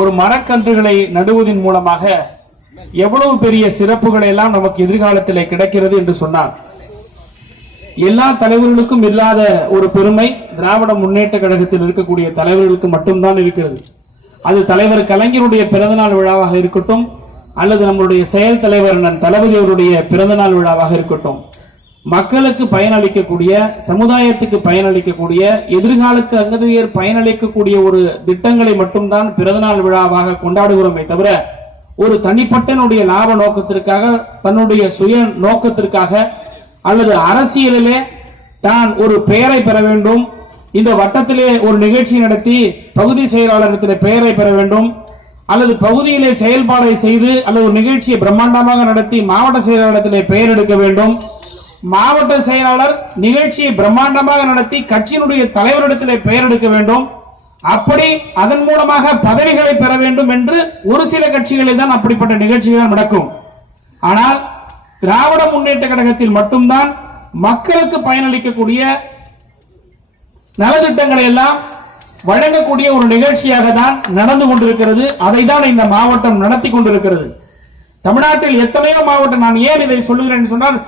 ஒரு மரக்கன்றுகளை நடுவதன் மூலமாக எவ்வளவு பெரிய சிறப்புகளை எல்லாம் நமக்கு எதிர்காலத்திலே கிடைக்கிறது என்று சொன்னார் எல்லா தலைவர்களுக்கும் இல்லாத ஒரு பெருமை திராவிட முன்னேற்ற கழகத்தில் இருக்கக்கூடிய தலைவர்களுக்கு மட்டும்தான் இருக்கிறது. அது தலைவர் கலைஞருடைய பிறந்தநாள் விழாவாக இருக்கட்டும் அல்லது நம்மளுடைய செயல் தலைவர் அண்ணன் தளபதி அவருடைய பிறந்தநாள் விழாவாக இருக்கட்டும். மக்களுக்கு பயனளிக்கக்கூடிய சமுதாயத்துக்கு பயனளிக்கக்கூடிய எதிர்காலத்து அங்கதியர் பயனளிக்கக்கூடிய ஒரு திட்டங்களை மட்டும்தான் பிறந்தநாள் விழாவாக கொண்டாடுகிறோமே தவிர ஒரு தனிப்பட்டனுடைய லாப நோக்கத்திற்காக தன்னுடைய சுய நோக்கத்திற்காக அல்லது அரசியலிலே தான் ஒரு பெயரை பெற வேண்டும். இந்த வட்டத்திலே ஒரு நிகழ்ச்சி நடத்தி பகுதி செயலாளரிடத்திலே பெயரை பெற வேண்டும். அல்லது பகுதியிலே செயல்பாடை செய்து அல்லது ஒரு நிகழ்ச்சியை பிரம்மாண்டமாக நடத்தி மாவட்ட செயலாளரிடத்திலே பெயர் எடுக்க வேண்டும். மாவட்ட செயலாளர் நிகழ்ச்சியை பிரம்மாண்டமாக நடத்தி கட்சியினுடைய தலைவரிடத்தில் பெயர் எடுக்க வேண்டும். அப்படி அதன் மூலமாக பதவிகளை பெற வேண்டும் என்று ஒரு சில கட்சிகளில் தான் அப்படிப்பட்ட நிகழ்ச்சிகள் நடக்கும். ஆனால் திராவிட முன்னேற்ற கழகத்தில் மட்டும்தான் மக்களுக்கு பயனளிக்கக்கூடிய நலத்திட்டங்களை எல்லாம் வழங்கக்கூடிய ஒரு நிகழ்ச்சியாக தான் நடந்து கொண்டிருக்கிறது. அதை தான் இந்த மாவட்டம் நடத்தி கொண்டிருக்கிறது. தமிழ்நாட்டில் எத்தனையோ மாவட்டம் நான் ஏன் இதை சொல்லுகிறேன் என்று சொன்னால்